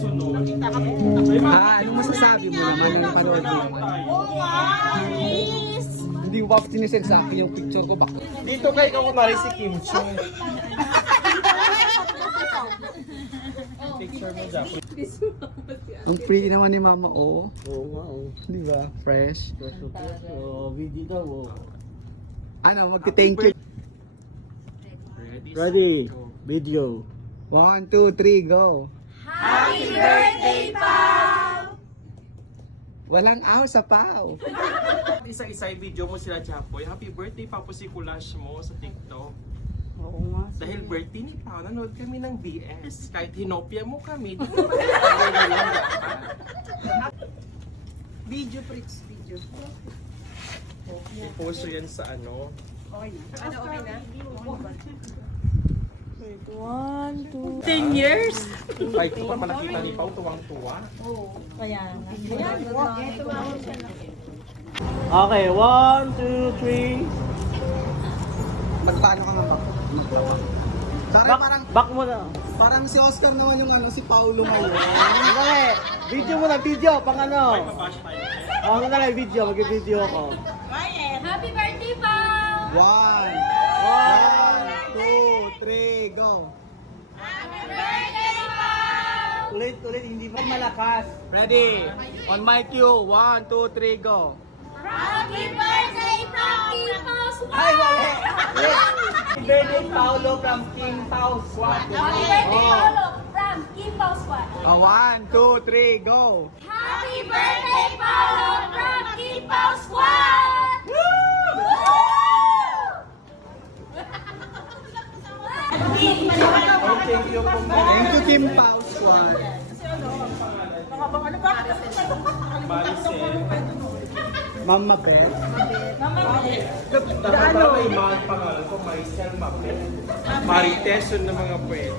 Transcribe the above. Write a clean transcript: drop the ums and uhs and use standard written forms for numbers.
sunod. Anong masasabi mo naman ng panood mo? Hindi mo ba sinisend sa akin yung picture ko? Bakit? Dito kay kumari si Kim Chu. Picture mo dyan. Ang pretty naman ni Mama, oh. Oo nga, oo. Di ba? Fresh. Video daw, oh. Ano, magti-thank you. Ready? Video. 1, 2, 3, go. Happy birthday, Pao! Walang aw sa Pao. Isa-isa video mo sila, Chapoy. Happy birthday pa po si Kulash mo sa TikTok. Oo nga. Dahil birthday ni Pao, nanood kami ng BS. Kahit hinopia mo kami, di ba? Video, Fritz, video. I-post yan sa ano. Okay na. Ano, okay na? 10 years? Ay, ito pa malakita ni Pao, tuwang-tuwa. Kaya nga. Okay, 1, 2, 3. Magpaano ka nga back? Sorry, Back mo na. parang si Oscar naman yung ano, si Paulo ngayon. Okay, video mo na, video, pang ano. Pabash tayo. Ako na lang video, mag-video ako. Happy birthday, Pao! 1, 2, 3, go. Happy birthday, Pao! Ulit, hindi pa malakas. Ready? On my cue. 1, 2, 3, go. Happy birthday, Pao! Ay, mali! Happy birthday, Paolo from King Pao Squad. Happy birthday, Paolo from Kim Pao Squad. 1, 2, 3, go. Happy birthday, Paolo from Kim Pao Squad! Thank you, Team Pao Squad. Mama Beth. Dapat may mga pangalan ko, Maricel Mapel. Marites, yun na mga pwede.